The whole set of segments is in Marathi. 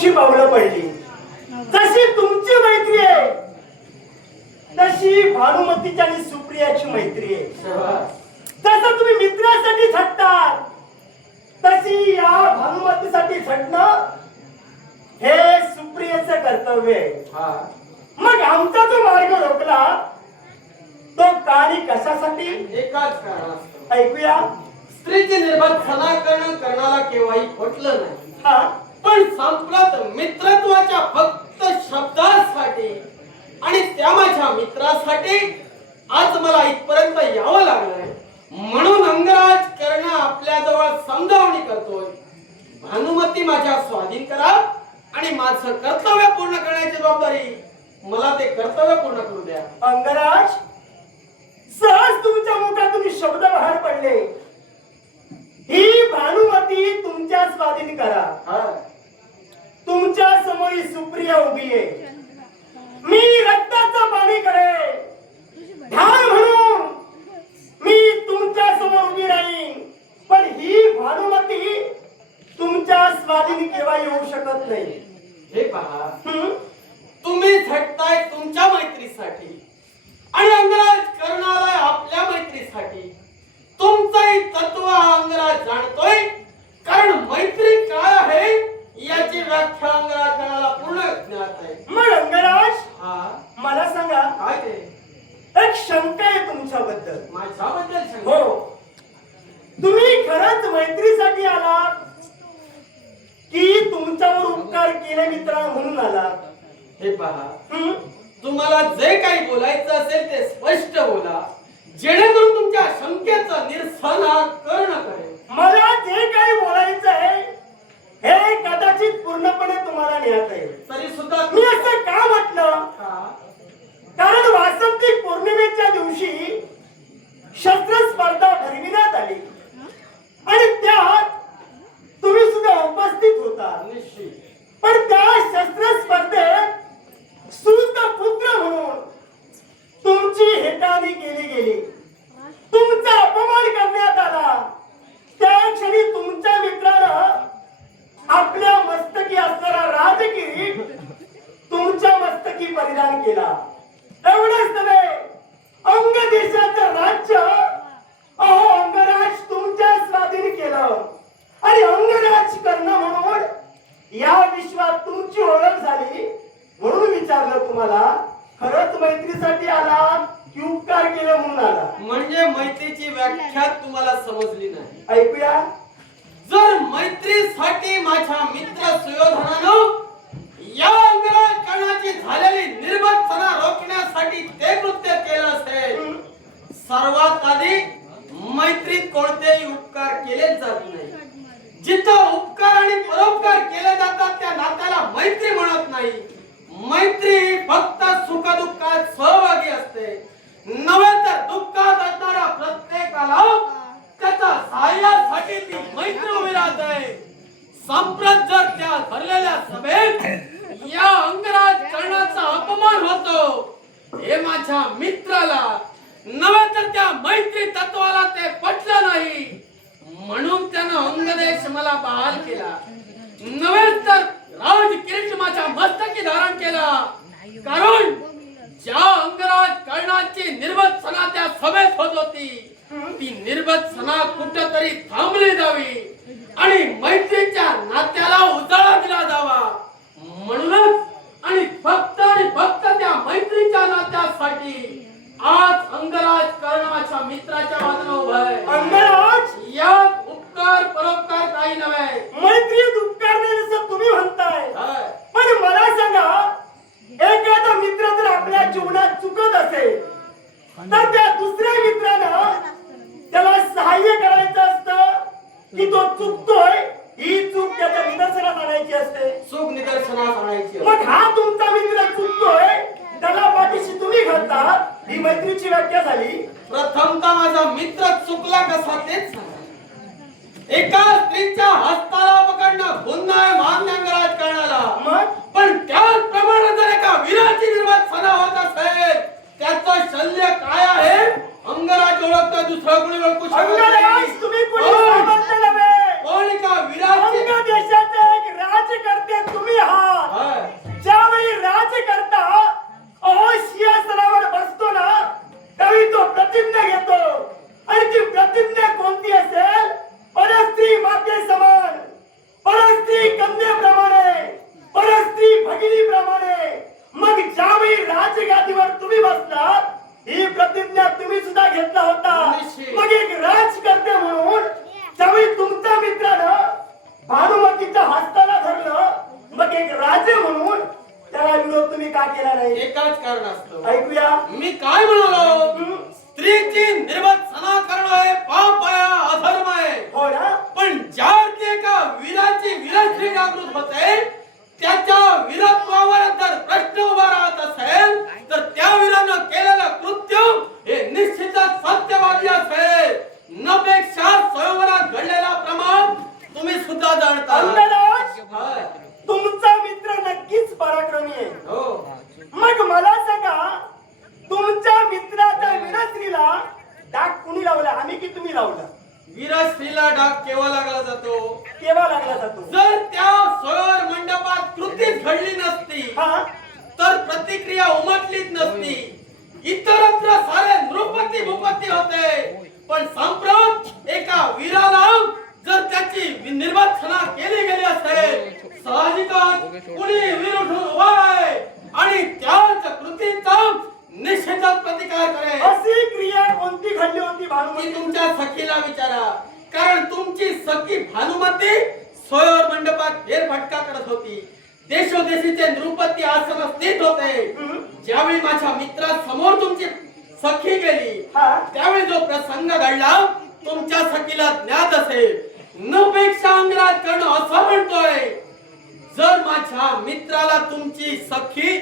तुमची पावलं पडली. जशी तुमची मैत्री आहे तशी भानुमतीची आणि सुप्रियाची मैत्री आहे. जसं तुम्ही मित्रासाठी झटतात तशी या भानुमतीसाठी झटणं हे सुप्रियेचं कर्तव्य आहे. मग आमचा जो मार्ग रोखला तो काळी कशासाठी? एकाच कारणास्तव. ऐकूया. स्त्रीची निर्बंधना करणं कर्णाला केव्हाही पटलं नाही. पण संप्रत मित्रत्वाच्या फक्त शब्दासाठी आणि त्या माझ्या मित्रासाठी आज मला इथपर्यंत यावं लागलंय. म्हणून अंगराज कर्ण आपल्या जवळ समजावणी करतोय. भानुमती माझ्या स्वाधीन करा आणि माझं कर्तव्य पूर्ण करण्याची जबाबदारी मला ते कर्तव्य पूर्ण करू द्या. अंगराज, सहज तुमच्या मुखातून शब्द बाहेर पडले. ही भानुमती तुमच्या स्वाधीन करा. तुमच्या समोर ही सुप्रिया उभी आहे. मी रक्ताचं पाणी करे ढाल म्हणून मी तुमच्या समोर उभी राहीन. पण ही भानुमती तुमच्या स्वाधीन केव्हा येऊ शकत नाही. हे पहा, तुम्ही झटताय तुमच्या मैत्रीसाठी आणि अंगराज करणारा आपल्या मैत्रीसाठी. तुमचंही तत्व अंगराज जाणतोय. कारण मैत्री काय आहे याची व्याख्या अंगराज करणाला पूर्ण ज्ञात आहे. मग अंगराज, मला सांगा, काय ते? एक शंका आहे तुमच्याबद्दल. माझ्याबद्दल शंका? हो. तुम्ही खरंच मैत्रीसाठी आलात की तुमच्यावर उपकार केले मित्रा म्हणून आलात? हे पहा, तुम्हाला जे काही बोलायचं असेल ते स्पष्ट बोला, जेणेकरून तुमच्या शंकेचं निरसन हा कर्ण करेल. मला जे काही बोलायचं आहे हे कदाचित पूर्णपणे तुम्हाला ज्ञात आहे. तरी सुद्धा मी असं का म्हटलं? कारण वासंतिक पौर्णिमेच्या दिवशी शस्त्र स्पर्धा भरविण्यात आली आणि त्यात तुम्ही सुद्धा उपस्थित होता. निश्चित. पण त्या शस्त्र स्पर्धेत सुत पुत्र म्हणून तुमची हेटाळणी केली गेली. तुमचा अपमान करण्यात आला. त्या क्षणी तुमच्या मित्रानं आपल्या मस्तकी असणारा राजकिरीट तुमच्या मस्तकी परिधान केला. एवढंच नव्हे, अंग देशाचं राज्य अहो अंगराज तुमच्या स्वाधीन केलं आणि अंगराज करणं म्हणून या विश्वात तुमची ओळख झाली. म्हणून विचारलं तुम्हाला, खरंच मैत्रीसाठी आला की उपकार केले म्हणून आला? म्हणजे मैत्रीची व्याख्या तुम्हाला समजली नाही. ऐकूया. जर मैत्रीसाठी माझ्या मित्र सुयोधनानं या अंगराज कर्णाची झालेली निर्बंधना रोखण्यासाठी ते कृत्य केलं असेल, सर्वात आधी मैत्रीत कोणतेही उपकार केले जात नाही. जिथं उपकार आणि परोपकार केले जातात त्या नात्याला मैत्री म्हणत नाही. मैत्री फक्त सुखदुःखात सहभागी असते. नव्हे तर दुःखात असणाऱ्या प्रत्येकाला त्याच्या सहाय्यासाठी ती मैत्री उभी राहते. संप्रत जर त्या भरलेल्या सभेत या अंगराज कर्णाचा अपमान होतो, हे माझ्या मित्राला नव्हे तर त्या मैत्री तत्वाला ते पटलं नाही. म्हणून त्यानं अंगदेश मला बहाल केला. नव्हे तर राज किरीट माझ्या मस्तकी धारण केला. कारण ज्या अंगराज कर्णाची निर्बंधना त्या सभेत होत होती ती निर्बंधना कुठेतरी थांबली जावी आणि मैत्रीच्या नात्याला उजाळा दिला जावा. म्हणूनच आणि फक्त त्या मैत्रीच्या नात्यासाठी आज अंगराज कर्णाच्या मित्राच्या बाजूने उभा आहे. अंगराज, यात उपकार परोपकार काही नव्हे. मैत्रीत उपकार नाही असं तुम्ही म्हणताय. पण मला सांगा, एखादा मित्र जर आपल्या जीवनात चुकत असेल तर त्या दुसऱ्या मित्रानं त्याला सहाय्य करायचं असतं की तो चुकतोय ही चूक त्याच्या निदर्शनात आणायची असते. चूक निदर्शनास आणायची. मग हा तुमचा मित्र चुकतोय त्याला पाठीशी तुम्ही घालतात, ही मैत्रीची व्याख्या झाली. प्रथमतः माझा मित्र चुकला कसा तेच सांगा. एका स्त्रीच्या हस्ताला पकडणं गुन्हा आहे मान्य अंगराज कर्णाला. मग पण त्याचप्रमाणे जर एका वीराची निर्बंधना होत असेल त्याचं शल्य काय आहे अंगराज ओळखतो, दुसरं कोणी ओळखू शकत अंगराज, तुम्ही कोणी सामर्थ्य नव्हे. कोण का वीराची अंग देशाचे एक राजकर्ते तुम्ही आहात. राजे म्हणून त्याला विरोध तुम्ही का केला नाही? एकाच कारण असतं. ऐकूया. मी काय म्हणालो? स्त्रीची निर्वसना करणं हे पाप आहे, अधर्म आहे. हो ना? पण ज्या एका वीराची वीरश्री जागृत होते, त्याच्या वीरत्वावर जर प्रश्न उभा राहत असेल तर त्या वीरानं केलेलं कृत्य हे निश्चितच सत्यवादी असेल. नपेक्षा स्वयंवरात घडलेला प्रमाण तुम्ही सुद्धा जाणता. अंगराज, हाय. तुमचा मित्र नक्कीच पराक्रमी आहे. हो. मग मला सांगा, तुमच्या मित्राच्या विरस्त्रीला डाग कुणी लावला, आम्ही की तुम्ही लावला? वीरश्रीला डाग केव्हा लागला जातो? केव्हा लागला जातो? जर त्या स्वयंवर मंडपात कृतीच घडली नसती हा, तर प्रतिक्रिया उमटलीच नसती. इतरत्र सारे नृपती भूपती होते, पण संप्रत एका वीराला जर त्याची निर्वसना केली गेली असेल, साहजिकच कुणी वीर उठून उभा आहे आणि त्याच कृतीचा निश्चितच प्रतिकार करेल. अशी क्रिया कोणती घडली होती ती भानुमती? तुमच्या सखीला विचारा, कारण तुमची सखी भानुमती स्वयंवर मंडपात फेरफटका करत होती. देशोदेशीचे नृपती आसन स्थित होते. ज्यावेळी माझ्या मित्रासमोर तुमची सखी गेली, हा, त्यावेळी जो प्रसंग घडला तुमच्या सखीला ज्ञात असेल. नपेक्षा अंगराज करणं असं म्हणतोय. जर माझ्या मित्राला तुमची सखी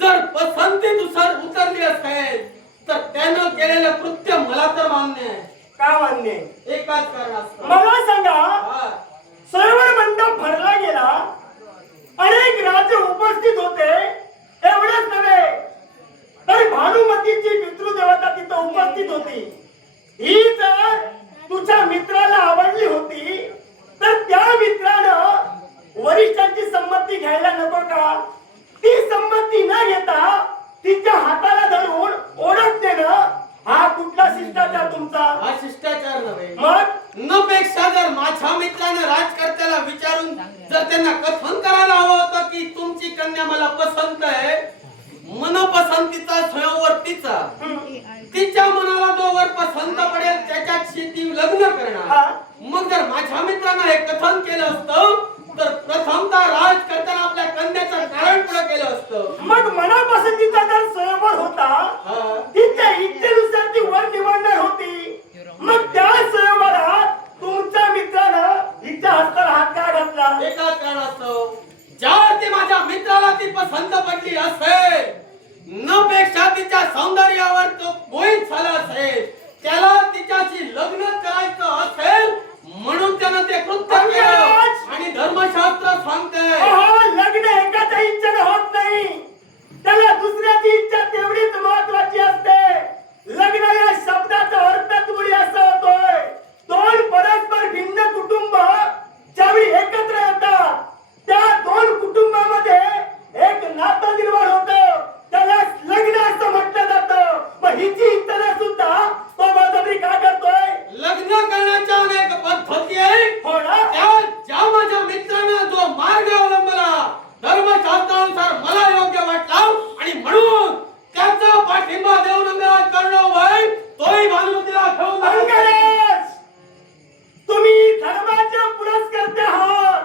जर पसंती दुसर उतरली असेल तर त्यानं केलेलं कृत्य मला तर मान्य आहे. का मान्य? एकाच कारण असतं. मला सांगा, हा. स्वयंवर मंडप भरला गेला, अनेक राजे उपस्थित होते, एवढंच नव्हे तर भानुमतीची पितृदेवता तिथं उपस्थित होती. ही जर तुझ्या मित्राला आवडली होती तर त्या मित्रानं वरिष्ठांची संमती घ्यायला नको का? ती संमती न घेता तिच्या हाताला धरून ओळख देणं हा कुठला शिष्टाचार तुमचा? हा शिष्टाचार नव्हे. मग नपेक्षा जर माझ्या मित्रानं राजकर्त्याला विचारून जर त्यांना कथन करायला हवं होतं की तुमची कन्या मला पसंत आहे, मनपसंतीचा स्वयंवर तिचा, तिच्या मनाला जो वर पसंत पडेल त्याच्याशी ती लग्न करणार. मग जर माझ्या मित्रानं हे कथन केलं असतं तर प्रथमतः राजकर्त्यानं आपल्या कन्याचं कारण पुढे केलं असतं. मग मनापसंतीचा जर स्वयंवर होता, हा. तिच्या इच्छेनुसार ती वर निवडणार होती, मग त्या स्वयंवरात तुमच्या मित्रानं तिच्या हस्ताला हात का घातला? एकाच कारणास्तव. ज्या ते माझ्या मित्राला ती पसंत पडली असेल, नपेक्षा तिच्या सौंदर्यावर तो मोहित झाला असेल, त्याला तिच्याशी लग्न करायचं असेल म्हणून त्यानं ते कृत्य केलं. आणि धर्मशास्त्र सांगते लग्न एकाच्या इच्छेने होत नाही, त्याला दुसऱ्याची इच्छा तेवढीच महत्वाची असते. लग्न या शब्दाचा अर्थ मुळी असा होतोय, दोन परस्पर भिन्न कुटुंब ज्यावेळी एकत्र येतात, त्या दोन कुटुंबामध्ये एक नातं निर्माण होतं, त्याला लग्न असं म्हटलं जातं. मग हिची इच्छा सुद्धा तो बळजबरी का करतोय? लग्न करण्याच्या अनेक पद्धती आहे. हो ना? त्या ज्या माझ्या मित्रानं जो मार्ग अवलंबला धर्मशास्त्रानुसार मला योग्य वाटला आणि म्हणून त्याचा पाठिंबा देऊन अंगराज करणं वय तोही भानुमतीला ठेवून अंगराज, तुम्ही धर्माचे पुरस्कर्ते आहात,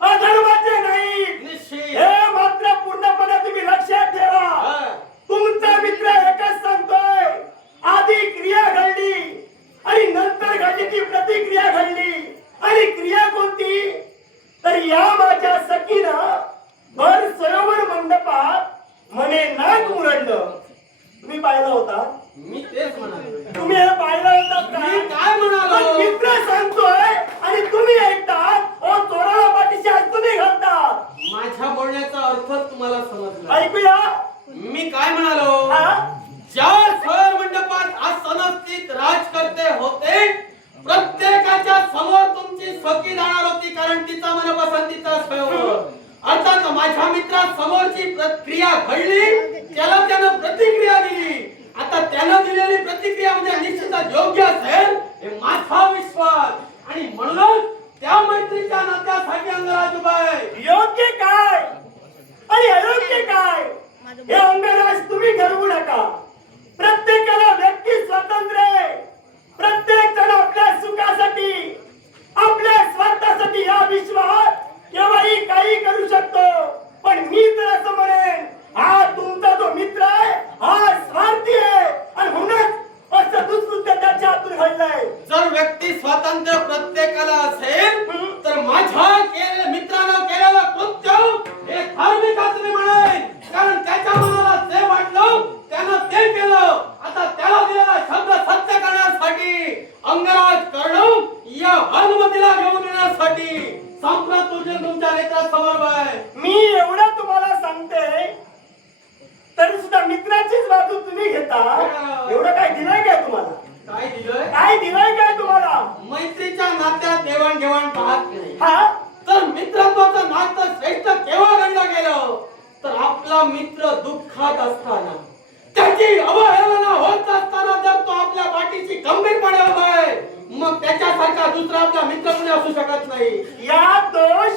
अधर्माचे नाही. निश्चित. हे मात्र पूर्णपणे तुम्ही लक्षात ठेवा. हा. तुमचा मित्र एकच सांगतोय, आधी क्रिया घडली आणि नंतर घडली ती प्रतिक्रिया घडली. आणि क्रिया कोणती? तर या माझ्या सखीनं भर स्वयंवर मंडपात म्हणे नाक मुरडलं. तुम्ही पाहिलं होता? मी तेच म्हणालो. तुम्ही हे पाहिलं होतं मी का? काय म्हणालो? पण मित्र सांगतोय आणि तुम्ही ऐकतात. ओ चोराला पाठीशी हात तुम्ही घालतात. माझ्या बोलण्याचा अर्थ तुम्हाला समजला? ऐकूया. मी काय म्हणालो? हा? ज्या स्वयं मंडपात आसनस्थित राजकर्ते होते, प्रत्येकाच्या समोर तुमची सखी जाणार होती, कारण तिचा मनपसंतीचा स्वयंवर. अर्थात माझ्या मित्रा समोरची प्रक्रिया घडली, त्याला त्यानं प्रतिक्रिया दिली. आता त्यानं दिलेली प्रतिक्रिया म्हणजे निश्चितच योग्य असेल हे माझा विश्वास. आणि म्हणूनच त्या मैत्रीच्या नात्यासाठी अंगराज उभा आहे. योग्य काय आणि अयोग्य काय हे अंगराज तुम्ही ठरवू नका. प्रत्येकाला व्यक्ती स्वतंत्र आहे. प्रत्येक जण आपल्या सुखासाठी, आपल्या स्वार्थासाठी या विश्वात केव्हाही काही करू शकतो. शकतो, पण मी तर असं म्हणेन, हा तुमचा जो मित्र आहे हा स्वार्थी आहे आणि म्हणूनच असं दुष्कृत्य त्याच्या हातून घडलंय. जर व्यक्ती स्वातंत्र्य प्रत्येकाला असेल तर माझ्या मित्रानं केलेलं कृत्य हे धार्मिक असणे म्हणेन, कारण त्याच्या मनाला जे वाटलं त्यानं ते केलं. आता त्याला दिलेला शब्द सत्य करण्यासाठी अंगराज कर्ण या अनुमतीला घेऊन येण्यासाठी संप्रत तुमच्या नेत्रासमोर आहे. मी एवढं तुम्हाला सांगते तरी सुद्धा मित्राचीच बाजू तुम्ही घेता. एवढं काय दिलंय काय तुम्हाला? काय दिलंय? काय दिलंय काय तुम्हाला? मैत्रीच्या नात्यात देवाणघेवाण पाहत नाही. हा तर मित्रत्वाचं नातं श्रेष्ठ केव्हा गणलं गेलं तर आपला मित्र दुःखात असताना, त्याची अवहेलना होत असताना जर तो आपल्या पाठीशी गंभीरपणे उभा आहे, मग त्याच्यासारखा दुसरा आपला मित्र कोणी असू शकत नाही. या दोष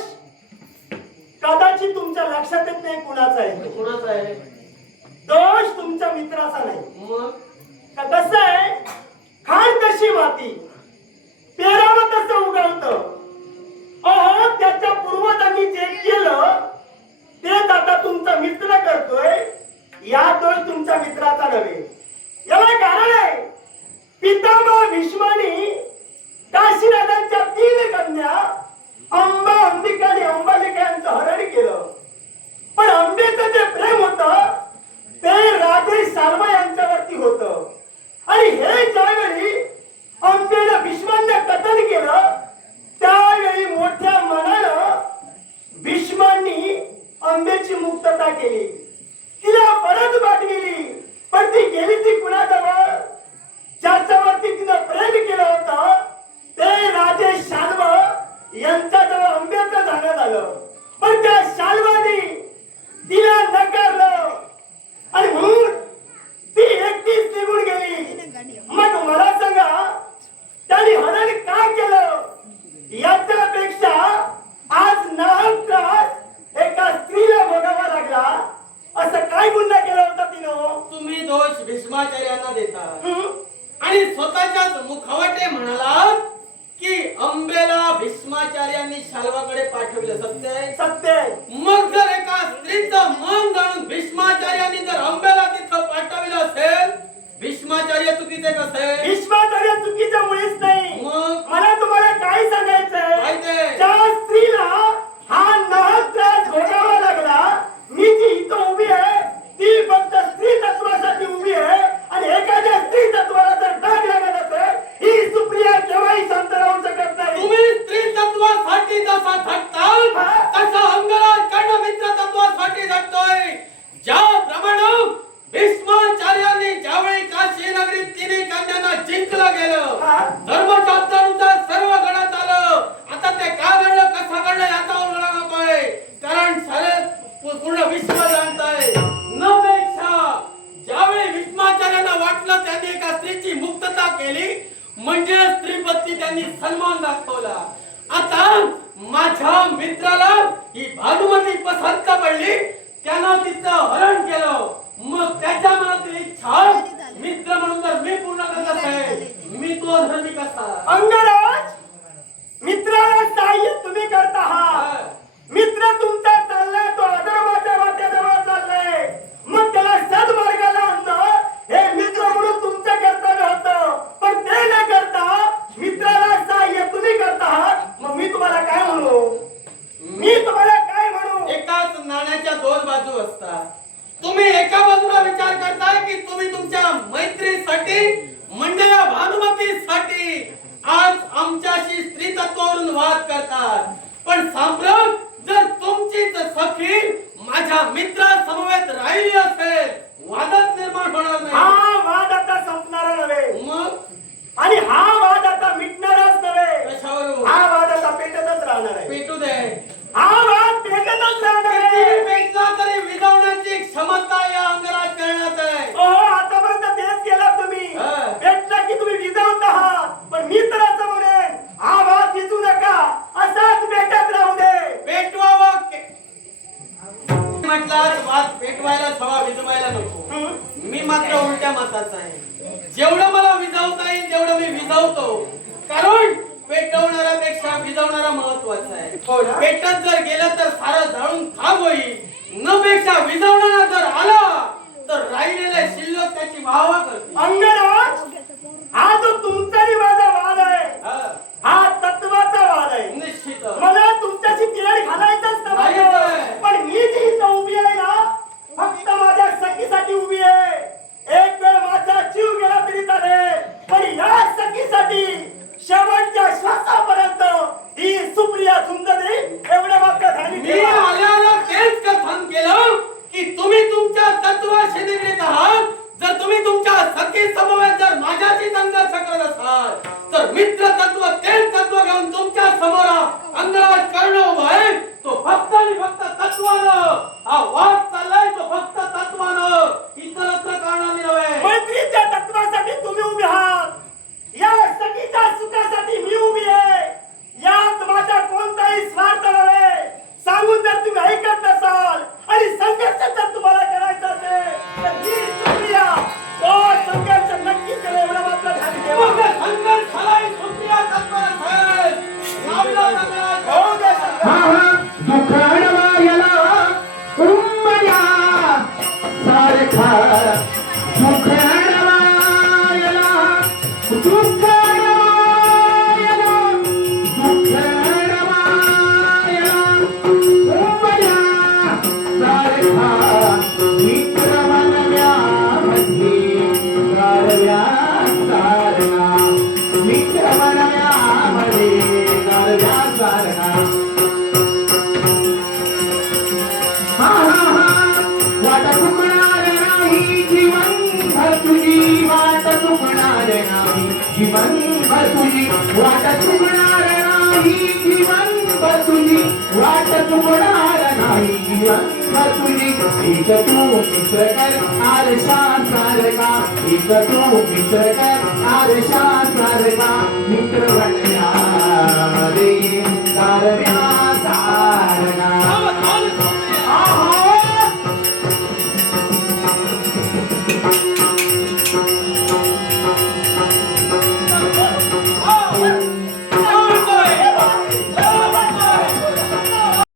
कदाचित तुमच्या लक्षात येत नाही कुणाचा आहे. कुणाचा आहे? दोष तुमच्या मित्राचा नाही. मग कसं आहे, खाण तशी माती, पेरावं तसं उगवतं. अहो त्याच्या पूर्वजांनी जे केलं तेच आता तुमचा मित्र करतोय. या दोष तुमच्या मित्राचा नव्हे. याला कारण आहे, पितामह भीष्मानी काशीराजांच्या 3 कन्या अंबा, अंबिका आणि अंबालिका यांचं हरण केलं. पण अंबेचं जे प्रेम होतं ते राजे शाल्वा यांच्यावरती होतं. आणि हे ज्यावेळी अंबेनं भीष्मांना कथन केलं त्यावेळी मोठ्या मनानं भीष्मांनी अंबेची मुक्तता केली, तिला परत पाठविली. पण ती गेली ती कुणाजवळ? ज्याच्यावरती तिनं प्रेम केलं होतं ते राजे शाल्व यांच्याजवळ अंबेचं जाणं झालं. पण त्या शाल्वानी तिला नकारलं आणि म्हणून ती एकटीच निघून गेली. मग मला सांगा त्यांनी हरण का केलं? याच्यापेक्षा आज नाहक त्रास एका स्त्रीला भोगावा लागला. असं काय गुन्हा केला होता तिनं? तुम्ही दोष भीष्माचार्यांना देता आणि स्वतःच्याच मुखवटे म्हणाला की अंबेला भीष्माचार्यांनी शाल्वाकडे पाठवलं. सत्य आहे? सत्य आहे. मग जर एका स्त्रीचं मन जाणून भीष्माचार्यांनी जर अंबेला तिथं पाठवलं असेल, भीष्माचार्य चुकीचे कसे? भीष्माचार्य चुकीच्या मुळेच नाही. मग मला तुम्हाला काय सांगायचंय, काय ते? ज्या स्त्रीला हा नाहक त्रास भोगावा लागला, मी जी इथं उभी आहे ती फक्त स्त्री तत्वासाठी उभी आहे. आणि एखाद्या स्त्री तत्वाला जर डाग लागत असेल ही सुप्रिया केव्हाही शांत राहू शकत नाही. तुम्ही स्त्री तत्वासाठी जसा झटतात तसा अंगराज कर्ण मित्र तत्वासाठी झटतोय. ज्याप्रमाणे भीष्माचार्यांनी ज्यावेळी काशी नगरीत 3 कन्यांना जिंकलं गेलं, धर्मशास्त्रानुसार सर्व घडत आलं. आता ते का घडलं, कसं घडलं याचा उल्लेख नकोय, कारण सारे पूर्ण विश्व जाणतंय. नपेक्षा ज्यावेळी भीष्माचार्यांना वाटलं त्यांनी एका स्त्रीची मुक्तता केली म्हणजे स्त्रीपत्नी त्यांनी सन्मान दाखवला. आता माझ्या मित्राला ही भानुमती पसंत पडली, त्यानं तिचं हरण केलं. मग त्याच्या मनातील इच्छा मित्र म्हणून तर मी पूर्ण करत आहे. मी तो धर्मी कसा? अंगराज, मित्राला सहाय्य तुम्ही करता आहात. मित्र तुमचा चाललाय तो अधर्माच्या वाटेजवळ चाललाय. मग त्याला सद्मार्गाला आणणं हे मित्र म्हणून तुमचं कर्तव्य होतं. पण ते न करता मित्राला सहाय्य तुम्ही करता आहात. मग मी तुम्हाला काय म्हणू? मी तुम्हाला काय म्हणू? एकाच नाण्याच्या 2 बाजू असतात. तुम्ही एका बाजूला विचार करताय की तुम्ही तुमच्या मैत्रीसाठी म्हणजे या भानुमतीसाठी आज आमच्याशी स्त्री तत्वावरून वाद करतात. पण सांप्रत जर तुमचीच सखी माझ्या मित्रा समवेत राहिली असेल, वादच निर्माण होणार नाही. हा वाद आता संपणारा नव्हे. मग आणि हा वाद आता मिटणारच नव्हे. कशावरून? हा वाद आता पेटतच राहणार आहे. पेटू दे. हा वाद पेटतच राहणार आहे. पेटला तरी विझवण्याची क्षमता या अंगराज करण्यात आहे. ओहो, आतापर्यंत तेच केलं तुम्ही. पेटला की तुम्ही विझवत आहात. पण मी तर असं म्हणेन, हा वाद विझू नका, असाच पेटत राहू दे. पेटवावा म्हटलं वाद पेटवायला हवा, विझवायला नको. मी मात्र उलट्या मताचा आहे. जेवढं मला विझवता येईल तेवढं मी विझवतो, कारण पेटवणाऱ्यापेक्षा विझवणारा महत्वाचा आहे. पेटत जर गेलं तर सारं जाळून तुम्ही ऐकत नसाल आणि संघर्ष जर तुम्हाला करायचा असेल तर ही सुप्रिया तो संघर्ष नक्की केला एवढा मात्र ध्यान ठेवा. मग संघर्ष झालाय सुप्रिया तत्पर असेल. लावला नगरात हो दे संघर्ष. दुखणवायला उंबऱ्या सारखा दुखणवायला दुखणवायला उंबऱ्या सारखा मित्र बनव्यामध्ये गारव्या सारखा मित्र बनव्यामध्ये गारव्या सारखा वाट चुकणार नाही जीवनभर तुझी वाट चुकणार नाही जीवनभर तुझी वाट चुकणार नाही जीवनभर तुझी वाट चुकणार नाही जीवनभर तुझी एक तू मित्र कर आरशा सारखा एक तू मित्र कर आरशा सारखा मित्र बनण्यामध्ये कारव्या सारखा सुप्रिया